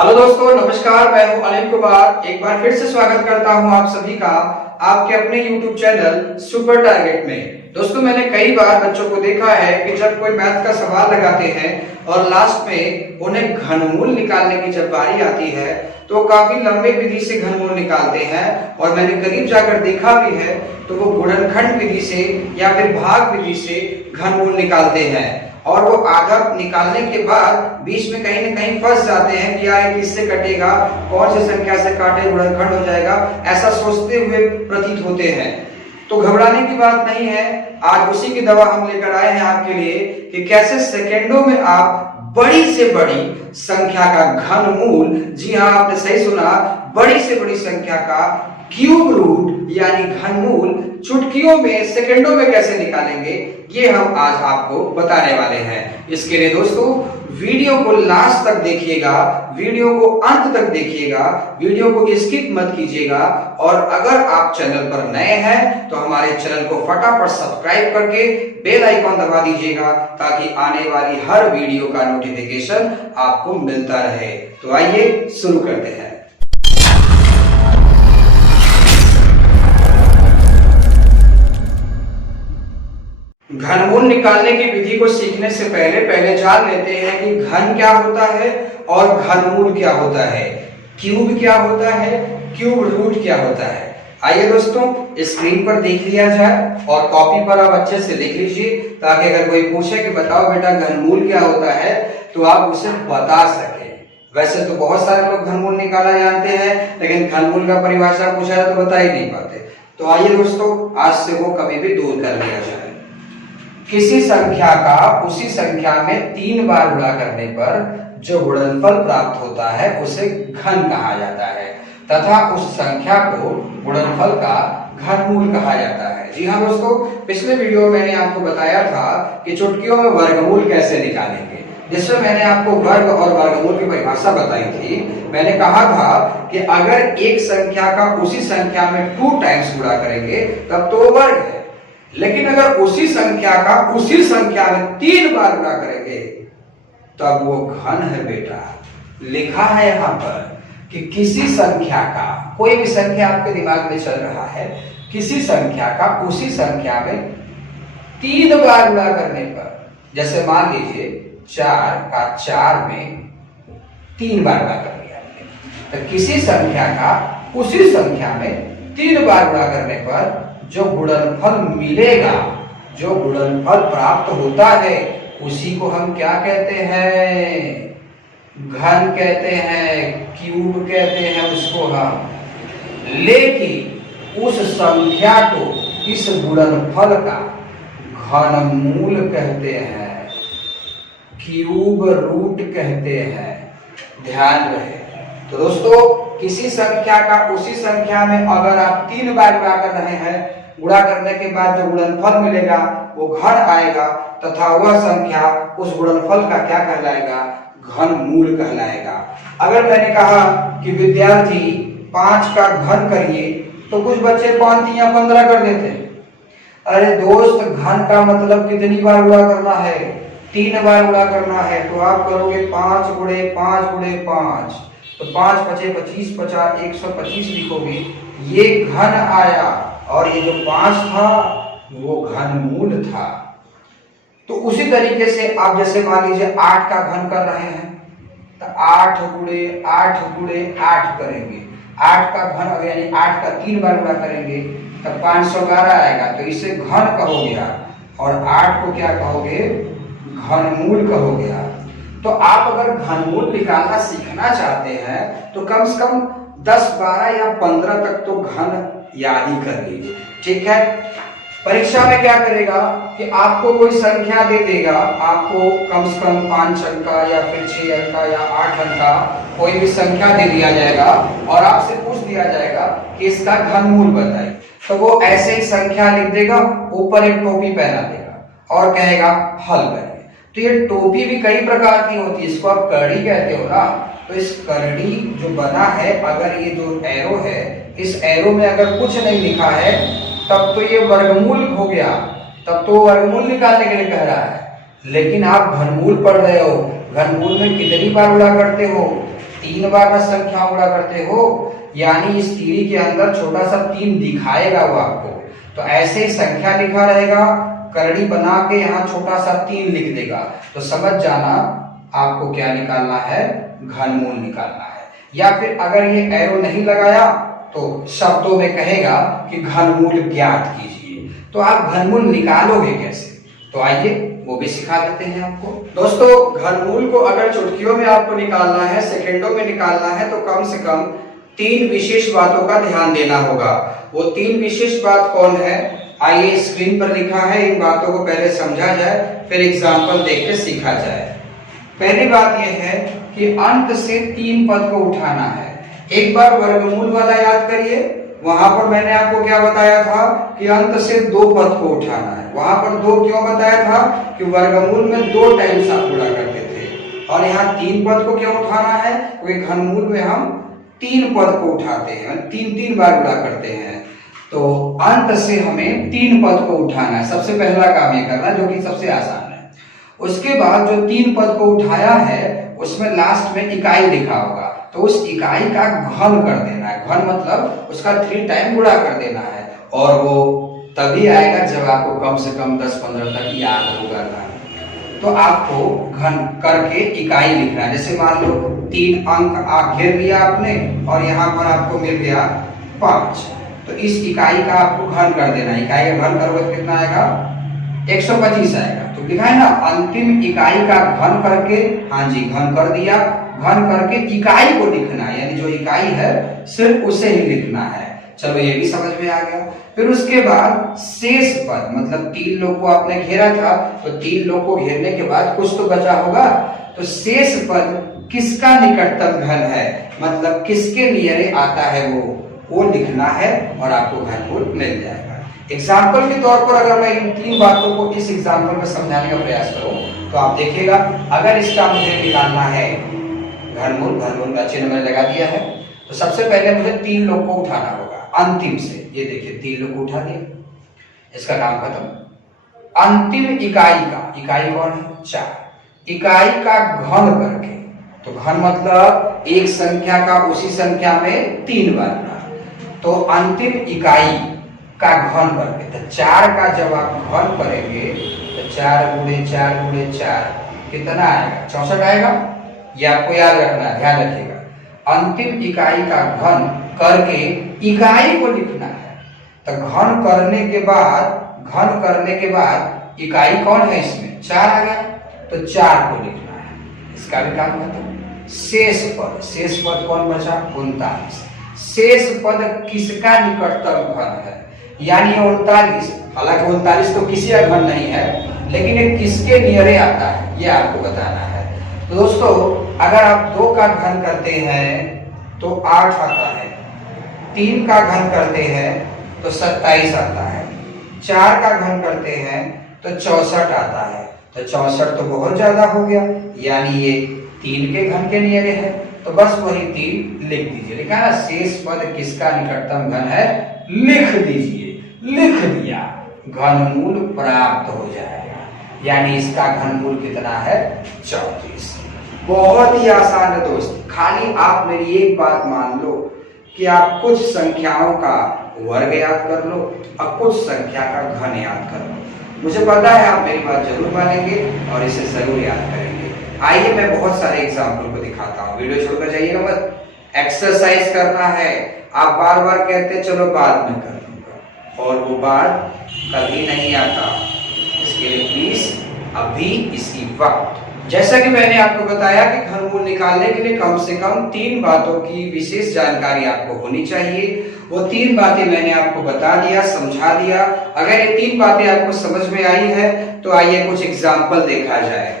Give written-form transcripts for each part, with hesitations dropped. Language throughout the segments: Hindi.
हेलो दोस्तों, नमस्कार। मैं हूं अनिल कुमार। एक बार फिर से स्वागत करता हूं आप सभी का आपके अपने YouTube चैनल सुपर टारगेट में। दोस्तों, मैंने कई बार बच्चों को देखा है कि जब कोई मैथ का सवाल लगाते हैं और लास्ट में उन्हें घनमूल निकालने की जब बारी आती है तो काफी लंबे विधि से घनमूल निकालते हैं, और मैंने करीब जाकर देखा भी है तो वो गुणनखंड विधि से या फिर भाग विधि से घनमूल निकालते हैं। और वो आधा निकालने के बाद बीच में कहीं न कहीं फंस जाते हैं कि यार किससे कटेगा, कौन सी संख्या से काटे गुणनखंड हो जाएगा, ऐसा सोचते हुए प्रतीत होते हैं। तो घबराने की बात नहीं है, आज उसी की दवा हम लेकर आए हैं आपके लिए कि कैसे सेकेंडों में आप बड़ी से बड़ी संख्या का घनमूल, जी हाँ आपने सही सुना, बड़ी से बड़ी संख्या का क्यूब रूट यानी घनमूल चुटकियों में सेकंडों में कैसे निकालेंगे, ये हम आज आपको बताने वाले हैं। इसके लिए दोस्तों वीडियो को लास्ट तक देखिएगा, वीडियो को अंत तक देखिएगा, वीडियो को स्किप मत कीजिएगा। और अगर आप चैनल पर नए हैं तो हमारे चैनल को फटाफट सब्सक्राइब करके बेल आइकॉन दबा दीजिएगा ताकि आने वाली हर वीडियो का नोटिफिकेशन आपको मिलता रहे। तो आइए शुरू करते हैं। घनमूल निकालने की विधि को सीखने से पहले जान लेते हैं कि घन क्या होता है और घनमूल क्या होता है, क्यूब क्या होता है, क्यूब रूट क्या होता है। आइए दोस्तों स्क्रीन पर देख लिया जाए और कॉपी पर आप अच्छे से लिख लीजिए ताकि अगर कोई पूछे कि बताओ बेटा घनमूल क्या होता है तो आप उसे बता सके। वैसे तो बहुत सारे लोग घनमूल निकाला जानते हैं, लेकिन घनमूल का परिभाषा पूछा तो बता ही नहीं पाते। तो आइए दोस्तों आज से वो कभी भी दूर कर लिया जाए। किसी संख्या का उसी संख्या में 3 बार गुणा करने पर जो गुणनफल प्राप्त होता है उसे घन कहा जाता है तथा उस संख्या को गुणनफल का घनमूल कहा जाता है। जी हाँ दोस्तों, पिछले वीडियो में मैंने आपको बताया था कि चुटकियों में वर्गमूल कैसे निकालेंगे, जिसमें मैंने आपको वर्ग और वर्गमूल की परिभाषा बताई थी। मैंने कहा था कि अगर एक संख्या का उसी संख्या में 2 टाइम्स गुणा करेंगे तब तो वर्ग है, लेकिन अगर उसी संख्या का उसी संख्या में 3 बार गुणा करेंगे तब वो घन है बेटा। लिखा है यहाँ पर कि किसी संख्या का, कोई भी संख्या आपके दिमाग में चल रहा है, किसी संख्या का उसी संख्या में 3 बार गुणा करने पर, जैसे मान लीजिए 4 का 4 में 3 बार गुणा कर दिया, तो किसी संख्या का उसी संख्या में 3 बार गुणा करने पर जो गुणनफल मिलेगा, जो गुणनफल प्राप्त होता है उसी को हम क्या कहते हैं, घन कहते हैं, क्यूब कहते हैं उसको हम। लेकिन उस संख्या को, इस गुणनफल का घनमूल कहते हैं, क्यूब रूट कहते हैं। ध्यान रहे। तो दोस्तों किसी संख्या का उसी संख्या में अगर आप 3 बार गुणा कर रहे हैं, गुणा करने के बाद जो गुणनफल मिलेगा वो घन आएगा तथा वह संख्या उस गुणनफल का क्या कहलाएगा, घनमूल कहलाएगा। अगर मैंने कहा कि विद्यार्थी 5 का घन करिए तो कुछ बच्चे 5 या 15 कर देते। अरे दोस्त, घन का मतलब कितनी बार गुणा करना है, 3 बार गुणा करना है। तो आप करोगे 5 गुणे 5 गुणे 5, तो 5 पचे 25, 50 125 लिखोगे, ये घन आया। और ये जो 5 था वो घनमूल था। तो उसी तरीके से आप जैसे मान लीजिए 8 का घन कर रहे हैं तो 8 गुणे 8 गुणे 8 करेंगे। 8 का घन यानी 8 का 3 बार गुणा करेंगे तब 512 आएगा, तो इसे घन कहोगे आप। और 8 को क्या कहोगे, घनमूल कहोगे आप। तो आप अगर घनमूल निकालना सीखना चाहते हैं तो कम से कम 10, 12 या 15 तक तो घन याद ही कर लीजिए, ठीक है। परीक्षा में क्या करेगा कि आपको कोई संख्या दे देगा, आपको कम से कम 5 अंक का या फिर 6 अंक का या 8 अंक का कोई भी संख्या दे दिया जाएगा और आपसे पूछ दिया जाएगा कि इसका घनमूल बताइए। तो वो ऐसे ही संख्या लिख देगा, ऊपर एक टोपी पहना देगा और कहेगा हल करें। तो ये टोपी भी कई प्रकार की होती है, इसको आप करड़ी कहते हो ना। तो इस करड़ी जो बना है, अगर ये जो एरो है, इस एरो में अगर कुछ नहीं लिखा है तब तो ये वर्गमूल हो गया, तब तो वर्गमूल निकालने के लिए कह रहा है। लेकिन आप घनमूल पढ़ रहे हो, घनमूल में कितनी बार गुणा करते हो, 3 बार में संख्या गुणा करते हो, यानी इस तीरी के अंदर छोटा सा 3 दिखाएगा वो आपको। तो ऐसे ही संख्या लिखा रहेगा, करड़ी बना के यहाँ छोटा सा 3 लिख देगा, तो समझ जाना आपको क्या निकालना है, घनमूल निकालना है। या फिर अगर ये एरो नहीं लगाया तो शब्दों में कहेगा कि घनमूल ज्ञात कीजिए। तो आप घनमूल निकालोगे कैसे, तो आइए वो भी सिखा देते हैं आपको। दोस्तों, घनमूल को अगर चुटकियों में आपको निकालना है, सेकंडों में निकालना है, तो कम से कम 3 विशेष बातों का ध्यान देना होगा। वो 3 विशेष बात कौन है, आइए स्क्रीन पर लिखा है, इन बातों को पहले समझा जाए, फिर एग्जाम्पल देख के सीखा जाए। पहली बात यह है कि अंत से 3 पद को उठाना है। एक बार वर्गमूल वाला याद करिए, वहां पर मैंने आपको क्या बताया था कि अंत से 2 पद को उठाना है। वहां पर 2 क्यों बताया था कि वर्गमूल में 2 टाइम्स आप गुणा करते थे, और यहाँ 3 पद को क्यों उठाना है, क्योंकि घनमूल में हम 3 पद को उठाते हैं, 3 बार गुणा करते हैं। तो अंत से हमें 3 पद को उठाना है, सबसे पहला काम ये करना है, जो कि सबसे आसान है। उसके बाद जो 3 पद को उठाया है उसमें लास्ट में इकाई लिखा होगा, तो उस इकाई का घन कर देना है। घन मतलब उसका 3 टाइम गुणा कर देना है, और वो तभी आएगा जब आपको कम से कम 10-15 तक याद होगा घन। तो आपको घन करके इकाई लिखना है। जैसे मान लो 3 अंक घेर लिया आपने, और यहाँ पर आपको मिल गया 5, तो इस इकाई का आपको घन कर देना है। इकाई का घन करोगे कितना आएगा, 125 आएगा। तो लिखा है ना, अंतिम इकाई का घन करके, हाँ जी घन कर दिया, घन करके इकाई को लिखना है, यानी जो इकाई है सिर्फ उसे ही लिखना है। चलो ये भी समझ में आ गया। फिर उसके बाद शेष पद, मतलब 3 लोग को आपने घेरा था, तो 3 लोग को घेरने के बाद कुछ तो बचा होगा, तो शेष पद किसका निकटतम घन है, मतलब किसके नियरे आता है वो लिखना है, और आपको घनमूल मिल जाएगा। एग्जाम्पल के तौर पर अगर मैं इन 3 बातों को इस एग्जाम्पल में समझाने का प्रयास करूं, तो आप देखिएगा, अगर इसका मुझे निकालना है घनमूल, घनमूल का चिन्ह मैंने लगा दिया है, तो सबसे पहले मुझे 3 लोग को उठाना होगा अंतिम से। ये देखिए 3 लोग को उठा दिया, इसका काम खत्म। अंतिम इकाई का, इकाई कौन है, 4, इकाई का घन करके, तो घन मतलब एक संख्या का उसी संख्या में 3 बार गुणा, तो अंतिम इकाई का घन करके, तो 4 का जब आप घन करेंगे तो 4 गुणे 4 गुणे 4 कितना आएगा, 64 आएगा। ये आपको याद रखना है, ध्यान रखिएगा। अंतिम इकाई का घन करके इकाई को लिखना है, तो घन करने के बाद इकाई कौन है इसमें, 4 आ गया, तो 4 को लिखना है, इसका भी काम खत्म। शेष पद कौन बचा, 39। शेष पद किसका निकटतम घन है, यानी 39, हालांकि 39 तो किसी का घन नहीं है, लेकिन ये किसके नियरे आता है, ये आपको बताना है। तो दोस्तों, अगर आप 2 का घन करते हैं तो 8 आता है, 3 का घन करते हैं तो 27 आता है, 4 का घन करते हैं तो 64 आता है, तो 64 तो बहुत ज्यादा हो गया, यानी ये 3 के घन के नियरे है, तो बस वही 3 लिख दीजिए। लिखा ना, शेष पद किसका निकटतम घन है, लिख दीजिए। लिख दिया, घनमूल प्राप्त हो जाएगा, यानी इसका घनमूल कितना है, 34। बहुत ही आसान है दोस्त, खाली आप मेरी एक बात मान लो कि आप कुछ संख्याओं का वर्ग याद कर लो और कुछ संख्या का घन याद कर लो। मुझे पता है आप मेरी बात जरूर मानेंगे और इसे जरूर याद करेंगे। आइए मैं बहुत सारे एग्जाम्पल को दिखाता हूँ, वीडियो छोड़कर जाइएगा मत। एक्सरसाइज करना है, आप बार बार कहते हैं चलो बाद में कर लूंगा, और वो बात कभी नहीं आता। इसके लिए प्लीज अभी इसी वक्त, जैसा कि मैंने आपको बताया कि घनमूल निकालने के लिए कम से कम 3 बातों की विशेष जानकारी आपको होनी चाहिए। वो 3 बातें मैंने आपको बता दिया, समझा दिया। अगर ये 3 बातें आपको समझ में आई है तो आइए कुछ एग्जाम्पल देखा जाए।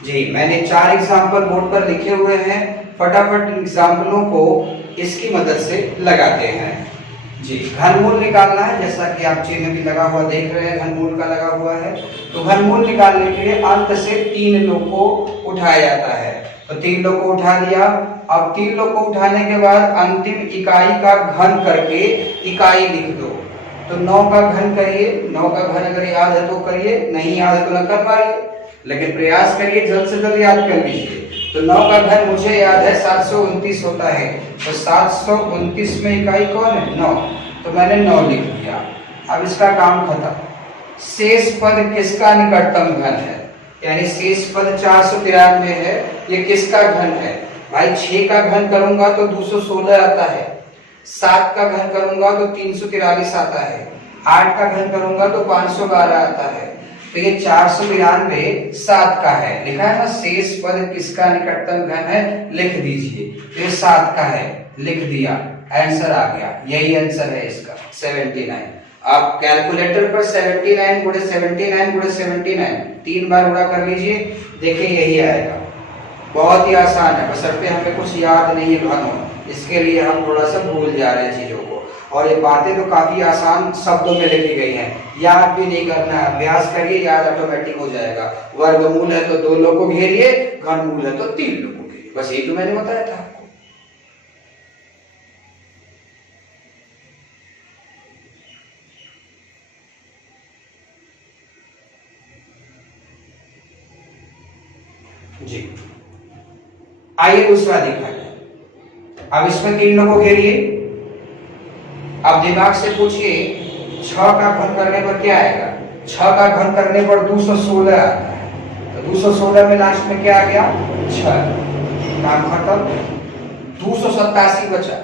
जी, मैंने 4 एग्जाम्पल बोर्ड पर लिखे हुए हैं, फटाफट एग्जाम्पलों को इसकी मदद से लगाते हैं। जी, घनमूल निकालना है, जैसा कि आप चिन्ह भी लगा हुआ देख रहे हैं, घनमूल का लगा हुआ है। तो घनमूल निकालने के लिए अंत से 3 लोग को उठाया जाता है, तो 3 लोग को उठा दिया। अब 3 लोग को उठाने के बाद अंतिम इकाई का घन करके इकाई लिख दो। तो 9 का घन करिए, 9 का घन अगर याद है तो करिए, नहीं याद है तो न कर पाइए, लेकिन प्रयास करिए, जल्द से जल्द याद कर लीजिए। तो 9 का घन मुझे याद है 729 होता है, तो 729 में इकाई कौन है? 9। तो मैंने 9 लिख दिया। अब इसका काम खत्म। शेष पद किसका निकटतम घन है? यानी शेष पद 493 है, ये किसका घन है? भाई 6 का घन करूंगा तो 216 आता है, 7 का घन करूंगा तो 343 आता है, 8 का घन करूंगा तो 512 आता है। तो ये 492 7 का है। लिखा है ना, शेष पद किसका निकटतम घन है? लिख दीजिए। तो ये 7 का है, लिख दिया, आंसर आ गया। यही आंसर है इसका 79। आप कैलकुलेटर पर 79 गुणे 79 गुणे 79 3 बार गुणा कर लीजिए, देखिए यही आएगा। बहुत ही आसान है, बशर्ते हमें कुछ याद नहीं है घनों, इसके लिए हम थोड़ा सा भूल जा रहे हैं चीजों को। और ये बातें तो काफी आसान शब्दों में लिखी गई हैं, याद भी नहीं करना है, अभ्यास करिए, याद ऑटोमेटिक हो जाएगा। वर्गमूल है तो 2 लोग को घेरिए, घनमूल है तो 3 लोग को घेरिए, बस यही तो मैंने बताया था आपको। जी आइए दूसरा देखा जाए। अब इसमें 3 लोगों को घेरिए। अब दिमाग से पूछिए 6 का घन करने पर क्या आएगा? 6 का घन करने पर 216 आता है, तो 216 में लास्ट में क्या आ गया? 6। काम खत्म। 287 बचा,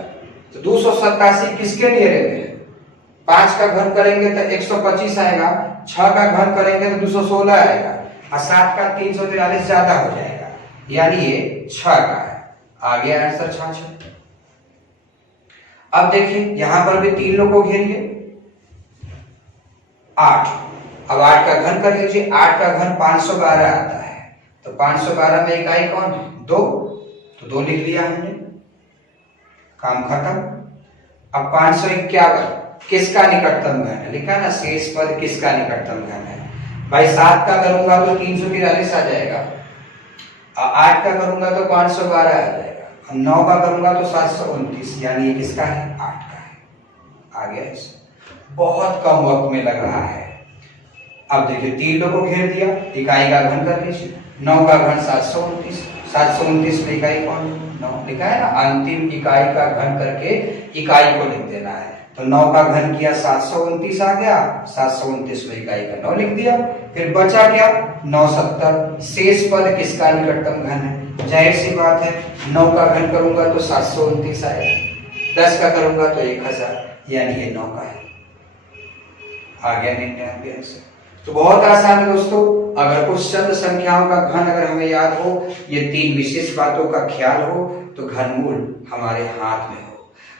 तो 287 किसके लिए रहते हैं? 5 का घन करेंगे तो 125 आएगा, 6 का घन करेंगे तो 216 आएगा, और 7 का 343 ज्यादा हो जाएगा, यानी ये 6 का है। आ गया आंसर 66। अब देखिए यहां पर भी 3 लोग को घेरिए। 8, अब 8 का घन कर लीजिए। 8 का घन 512 आता है, तो 512 में इकाई कौन है? 2, तो 2 लिख दिया हमने, काम खत्म। अब 551 किसका निकटतम घन है? लिखा ना, शेष पद किसका निकटतम घन है? भाई 7 का करूंगा तो 343 आ जाएगा, 8 का करूंगा तो 512 आ जाएगा, 9 का करूंगा तो 729, यानी ये किसका है? 8 का है। आ गया इसे। बहुत कम वक्त में लग रहा है। अब देखिए 3 लोगों को घेर दिया, इकाई का घन कर लीजिए। 9 का घन 729, 729 में इकाई कौन? 9 लिखा है ना, अंतिम इकाई का घन करके इकाई को लिख देना है। तो 9 का घन किया 729 आ गया, 729 में इकाई का 9 लिख दिया। फिर बचा क्या? 970। शेष पद किसका निकटतम घन है? जाहिर सी बात है, 9 का घन करूंगा तो 729 आएगा, 10 का करूंगा तो 1000, यानी ये 9 का है। आ गया 99 आंसर। तो बहुत आसान है दोस्तों। अगर कुछ चंद संख्याओं का घन अगर हमें याद हो, ये 3 विशेष बातों का ख्याल हो, तो घनमूल हमारे हाथ में हो।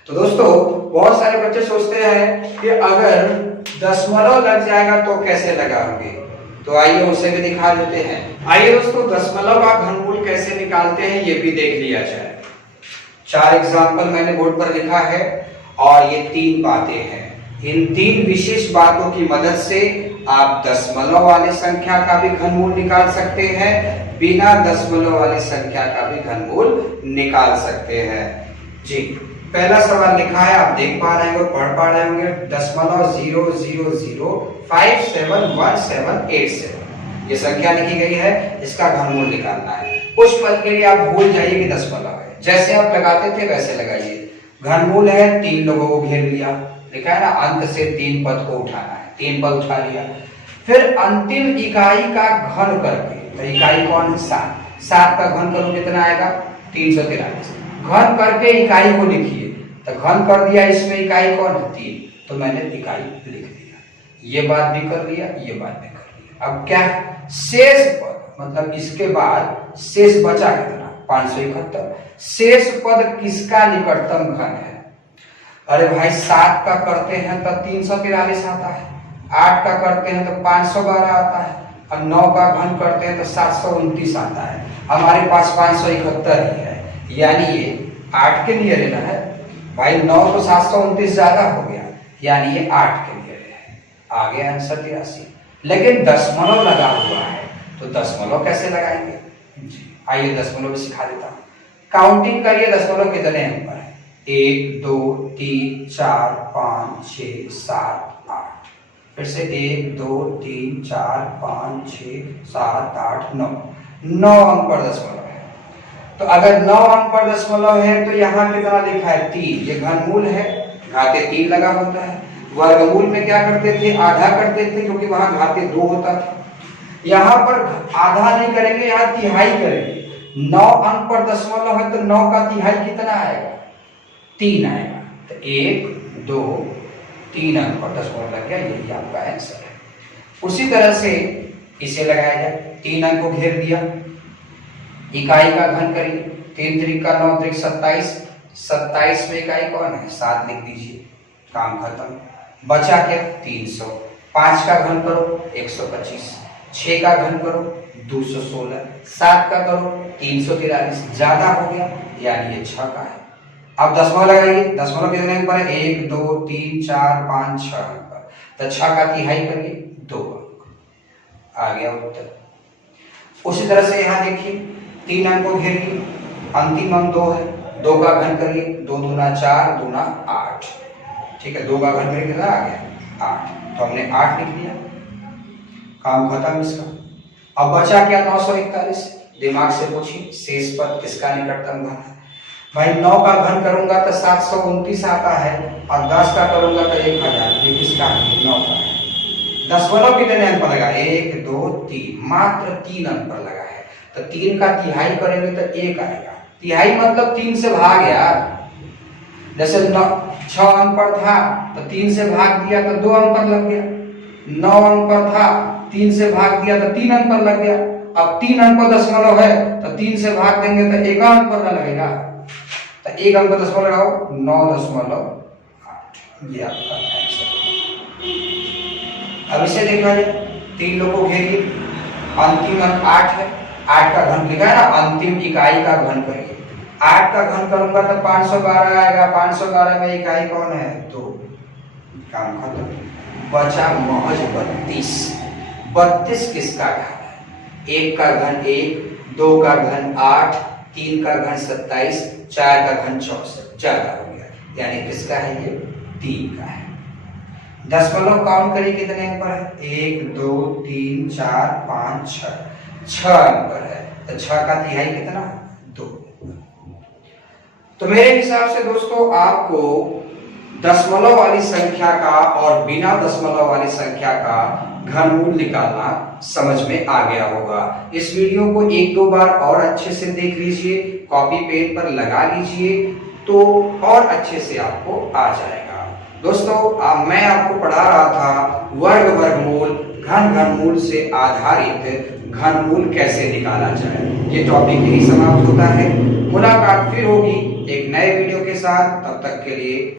तो दोस्तों बहुत सारे बच्चे सोचते हैं कि अगर दशमलव लग जाएगा तो कैसे लगाओगे, तो आइए उसे भी दिखा देते हैं। आइए दोस्तों दशमलव का घनमूल कैसे निकालते हैं ये भी देख लिया जाए। 4 एग्जाम्पल मैंने बोर्ड पर लिखा है और ये 3 बातें हैं। इन 3 विशेष बातों की मदद से आप दशमलव वाली संख्या का भी घनमूल निकाल सकते हैं, बिना दशमलव वाली संख्या का भी घनमूल निकाल सकते हैं। जी पहला सवाल लिखा है, आप देख पा रहे होंगे, पढ़ पा रहे होंगे, 0.000571787 ये संख्या लिखी गई है, इसका घनमूल निकालना है। कुछ पल के लिए आप भूल जाइए कि दशमलव है, जैसे आप लगाते थे वैसे लगाइए। घनमूल है, 3 लोगों को घेर लिया, लिखा है ना, अंत से 3 पद को उठाना है, 3 पद उठा लिया। फिर अंतिम इकाई का घन करके, तो इकाई कौन? 7, 7 का घन करो कितना आएगा? 343। घन करके इकाई को लिखिए, तो घन कर दिया, इसमें इकाई कौन है? 3, तो मैंने इकाई लिख दिया। ये बात भी कर लिया, ये बात भी कर लिया। अब क्या है? शेष पद, मतलब इसके बाद शेष बचा कितना? 571। शेष पद किसका निकटतम घन है? अरे भाई 7 का करते हैं तो 343 आता है, 8 का करते हैं तो 512 आता है, और 9 का घन करते हैं तो 729 आता है। हमारे पास 571 ही है, यानी ये 8 के लिए लेना है। भाई 9 तो 729 ज्यादा हो गया, यानी ये 8 के लिए है। आ गया आंसर 83। लेकिन दशमलव लगा हुआ है, तो दशमलव कैसे लगाएंगे? जी आइए दशमलव सिखा देता हूँ। काउंटिंग करिए, दशमलव कितने नंबर है? 1 2 3 4 5 6 7 8। फिर से 1 2 3 4 5 6 7 8 9 अंक पर दशमलव है। तो अगर 9 अंक पर दशमलव है तो यहाँ कितना लिखा है 3, ये घनमूल है, घाते 3 लगा होता है। वर्गमूल में क्या करते थे, आधा करते थे, क्योंकि वहां घाते 2 होता था। यहाँ पर आधा नहीं करेंगे, यहाँ तिहाई करेंगे। 9 अंक पर दशमलव है तो 9 का तिहाई कितना आएगा, 3 आएगा। तो 1 2 3 अंक पर दशमलव लग गया, यही आपका आंसर है। उसी तरह से इसे लगाया जाए, 3 अंक को घेर दिया, इकाई का घन करिए, 3 3 का 9 3 27, 27 में इकाई कौन है, 7 लिख दीजिए, काम खत्म। बचा क्या, 300। 5 का घन करो 125, 6 का घन करो 216, 7 का करो 343, ज्यादा हो गया यानी ये 6 का है। अब दशमलव लगाइए, दशमलव कितने अंक पर है, 1 2 3 4 5 6 अंक पर, तो 6 का तिहाई करिए 2 अंक, आ गया उत्तर। उसी तरह से यहाँ देखिए 3 अंक को घेरिए, अंतिम अंक 2 है, 2 का घन करिए, 2 दूना 4 दूना 8, ठीक है, 2 का घन करिए कितना आ गया 8, तो हमने 8 लिख दिया, काम खत्म इसका। अब बचा क्या 941, दिमाग से पूछिए शेष पद किसका निकटतम घन है। भाई 9 का घन करूंगा तो 729 आता है, और 10 का करूंगा तो 1000, ये किसका है, 9 का है। दशमलव कितने अंक पर लगा, 1 2 3, मात्र 3 अंक पर लगा है, तो 3 का तिहाई करेंगे तो 1 आएगा। तिहाई मतलब 3 से भाग यार, जैसे 6 अंक पर था तो 3 से भाग दिया तो 2 अंक पर लग गया, 9 अंक पर था 3 से भाग दिया तो 3 अंक पर लग गया। अब 3 अंक पर दशमलव है तो 3 से भाग देंगे तो 1 अंक पर न लगेगा, तो 1 अंक पर दशमलव लगाओ 9.8, ये आपका आंसर। अब इसे देखा जाए, 3 लोगों को घेरिए, अंतिम अंक 8 है, 8 का घन लिखा है ना, अंतिम इकाई का घन करिए, 8 का घन करूंगा तो 512 आएगा, 512 में इकाई कौन है 2, काम खत्म। बचा महज 32, 32 किसका घन है, 1 का घन 1, 2 का घन 8, 3 का घन 27, 4 का घन 64, ज्यादा हो गया, यानी किसका है ये 3 का है। दशमलव काउंट करिए कितने अंक पर है, 1 2 3 4 5 6, 6 अंक पर है, तो 6 का तिहाई कितना 2। तो मेरे हिसाब से दोस्तों आपको दशमलव वाली संख्या का और बिना दशमलव वाली संख्या का घनमूल निकालना समझ में आ गया होगा। इस वीडियो को 1-2 बार और अच्छे से देख लीजिए, कॉपी पेन पर लगा लीजिए, तो और अच्छे से आपको आ जाएगा। दोस्तों मैं आपको पढ़ा रहा था वर्ग वर्गमूल घन घनमूल से आधारित घनमूल कैसे निकाला जाए। ये टॉपिक यही समाप्त होता है। मुलाकात फिर होगी एक नए वीडियो के साथ, तब तक के लिए